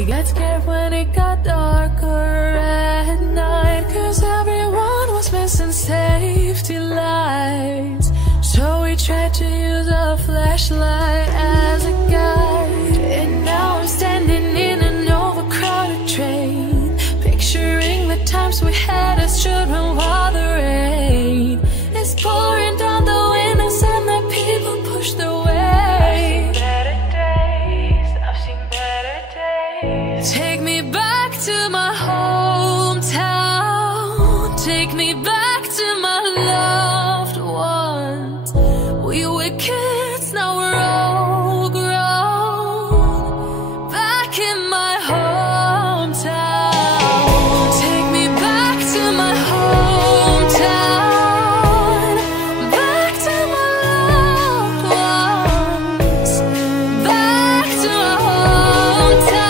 We got scared when it got darker at night, 'cause everyone was missing safety lights. So we tried to use a flashlight as a guide. And now I'm standing in an overcrowded train, picturing the times we had as children while the rain is pouring down the windows and the people push their way. Take me back to my hometown. Take me back to my loved ones. We were kids, now we're all grown. Back in my hometown. Take me back to my hometown. Back to my loved ones. Back to my hometown.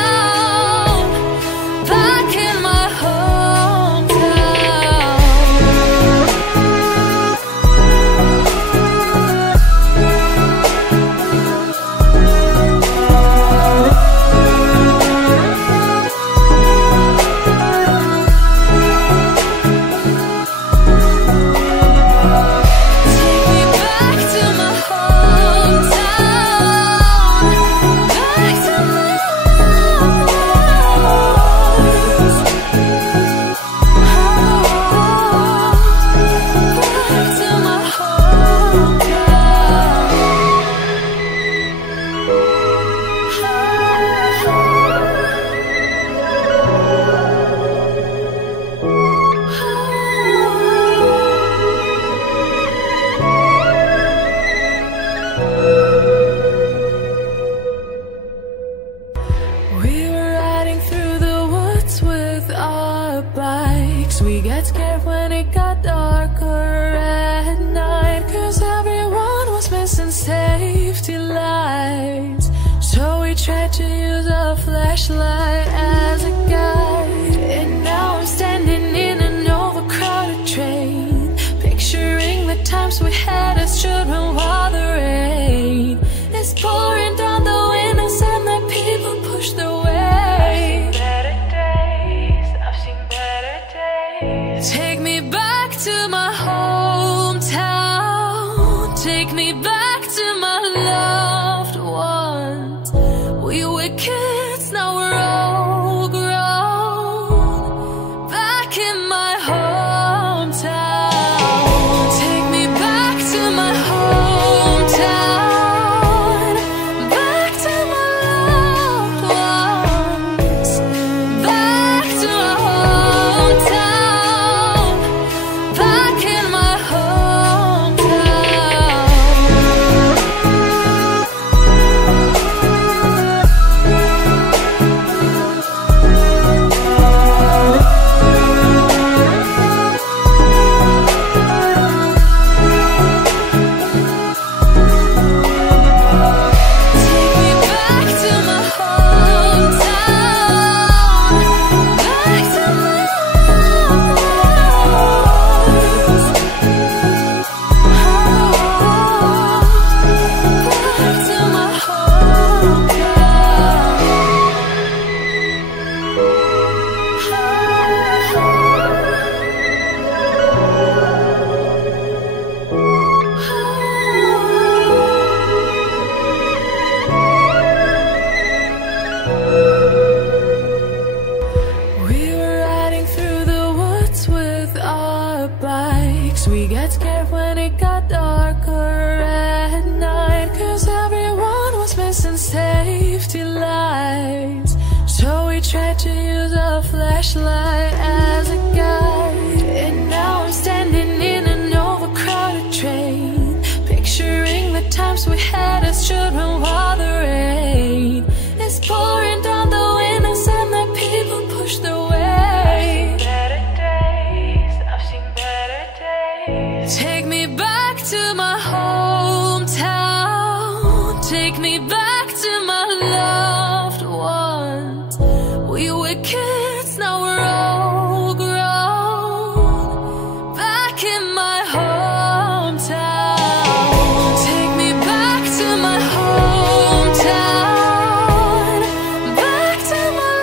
Back in my we got scared when it got darker at night, 'cause everyone was missing safety lights. So we tried to use a flashlight as a guide. And now I'm standing in an overcrowded train, picturing the times we had as children while the rain is pouring down the windows and the people push their way. Take me back to my hometown. Take me back to my loved ones. We were kids, now we're all grown. Back in my hometown. Take me back to my hometown. Back to my loved ones. Back to my hometown. Back in my we got scared when it got darker at night, 'cause everyone was missing safety lights. So we tried to use a flashlight as a guide. And now I'm standing in an overcrowded train, picturing the times we had as children while the rain is pouring down the windows and the people push their way. Take me back to my hometown. Take me back to my loved ones. We were kids, now we're all grown. Back in my hometown. Take me back to my hometown. Back to my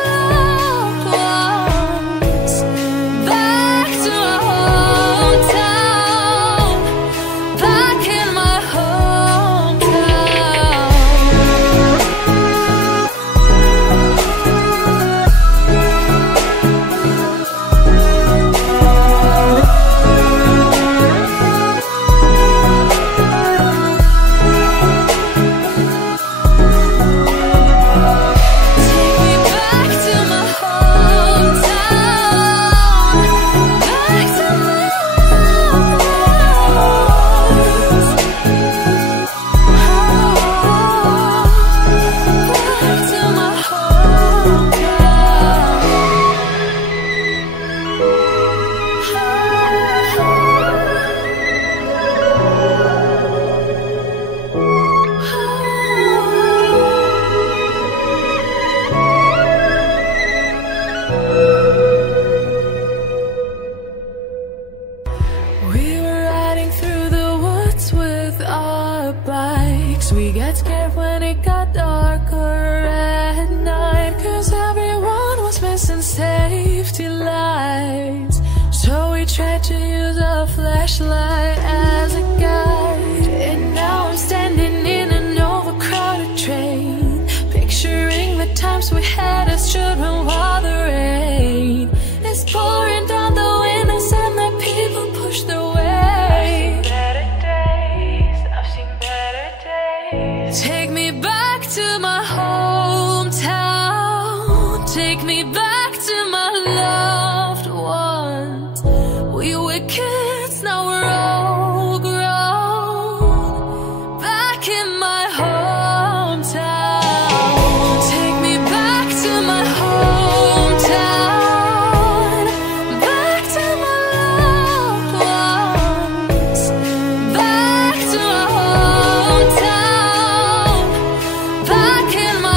our bikes. We got scared when it got darker at night, 'cause everyone was missing safety lights. So we tried to use a flashlight as a guide. And now I'm standing in an overcrowded train, picturing the times we had as children while the rain is pouring down the windows and the people push their way. Take me back to my hometown. Take me back to my loved ones. We were kids, now we're all grown. Back in my hometown. Take me back to my hometown. Back to my loved ones. Back to my hometown. Back in my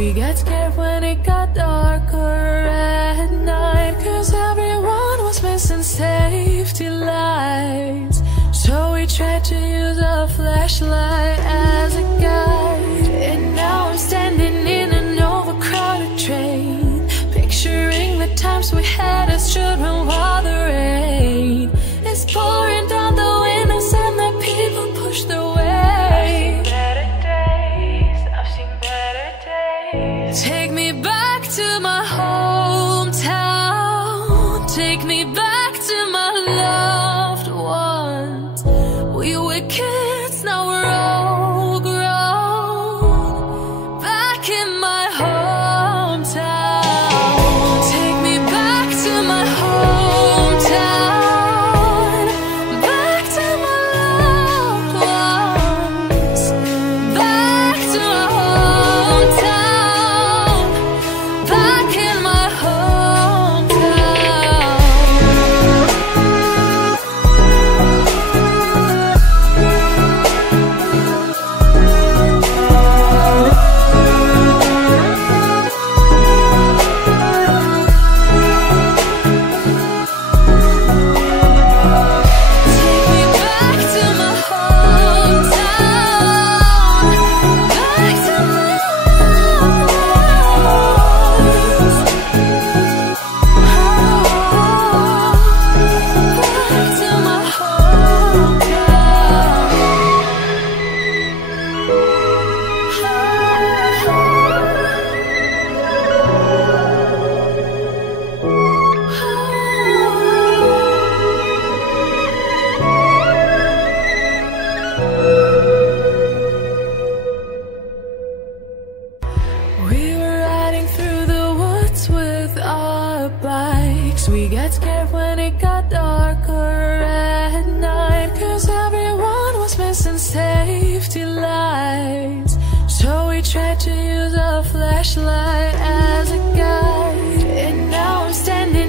We got scared when it got darker at night, 'cause everyone was missing safety lights. So we tried to use a flashlight as a guide. And now I'm standing in an overcrowded train, picturing the times we had as children while the rain is pouring down the windows and the people push their way. Take me back to my hometown. Take me back to my loved ones. We were kids, now we're all grown. Back in my hometown. Take me back to my hometown. Back to my loved ones. Back to my hometown. Back in my We got scared when it got darker at night, 'cause everyone was missing safety lights. So we tried to use a flashlight as a guide. And now I'm standing